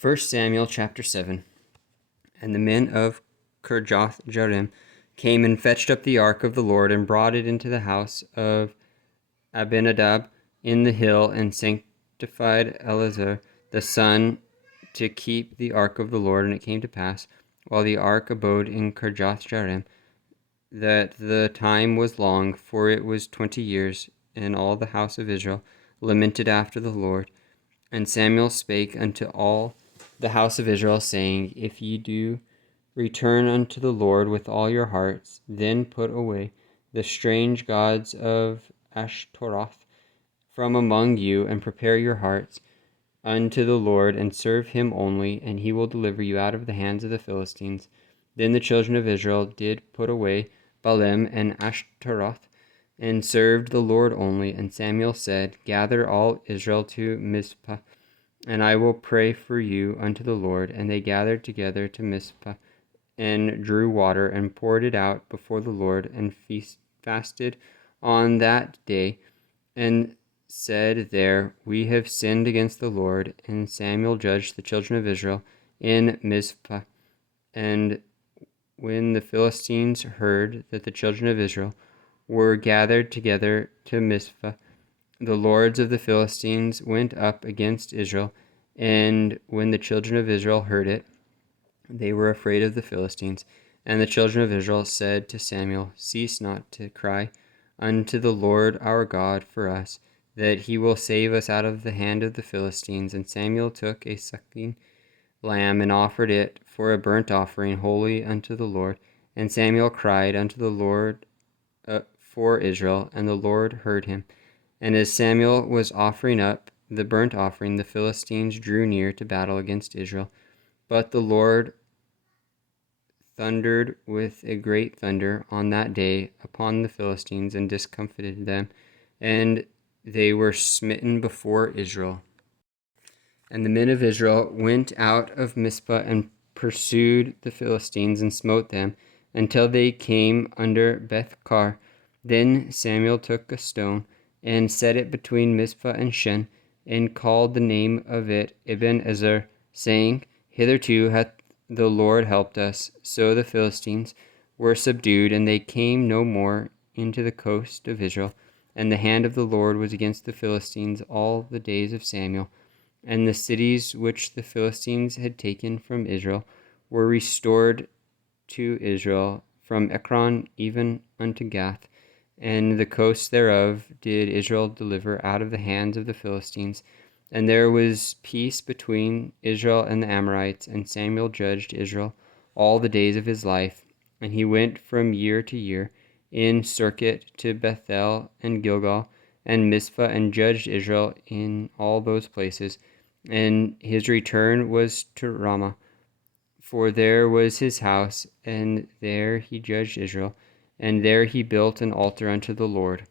1 Samuel chapter 7. And the men of Kirjath-jearim came and fetched up the ark of the Lord and brought it into the house of Abinadab in the hill, and sanctified Eleazar the son to keep the ark of the Lord. And it came to pass, while the ark abode in Kirjath-jearim, that the time was long, for it was 20 years, and all the house of Israel lamented after the Lord. And Samuel spake unto all the house of Israel, saying, If ye do return unto the Lord with all your hearts, then put away the strange gods of Ashtaroth from among you, and prepare your hearts unto the Lord, and serve him only, and he will deliver you out of the hands of the Philistines. Then the children of Israel did put away Baalim and Ashtaroth, and served the Lord only. And Samuel said, Gather all Israel to Mizpah, and I will pray for you unto the Lord. And they gathered together to Mizpah, and drew water, and poured it out before the Lord, and fasted on that day, and said there, We have sinned against the Lord. And Samuel judged the children of Israel in Mizpah. And when the Philistines heard that the children of Israel were gathered together to Mizpah, the lords of the Philistines went up against Israel. And when the children of Israel heard it, they were afraid of the Philistines. And the children of Israel said to Samuel, Cease not to cry unto the Lord our God for us, that he will save us out of the hand of the Philistines. And Samuel took a sucking lamb, and offered it for a burnt offering holy unto the Lord. And Samuel cried unto the Lord for Israel, and the Lord heard him. And as Samuel was offering up the burnt offering, the Philistines drew near to battle against Israel. But the Lord thundered with a great thunder on that day upon the Philistines, and discomfited them, and they were smitten before Israel. And the men of Israel went out of Mizpah, and pursued the Philistines, and smote them, until they came under Beth-kar. Then Samuel took a stone, and set it between Mizpah and Shen, and called the name of it Ebenezer, saying, Hitherto hath the Lord helped us. So the Philistines were subdued, and they came no more into the coast of Israel. And the hand of the Lord was against the Philistines all the days of Samuel. And the cities which the Philistines had taken from Israel were restored to Israel, from Ekron even unto Gath. And the coasts thereof did Israel deliver out of the hands of the Philistines. And there was peace between Israel and the Amorites. And Samuel judged Israel all the days of his life. And he went from year to year in circuit to Bethel and Gilgal and Mizpah, and judged Israel in all those places. And his return was to Ramah, for there was his house, and there he judged Israel, and there he built an altar unto the Lord.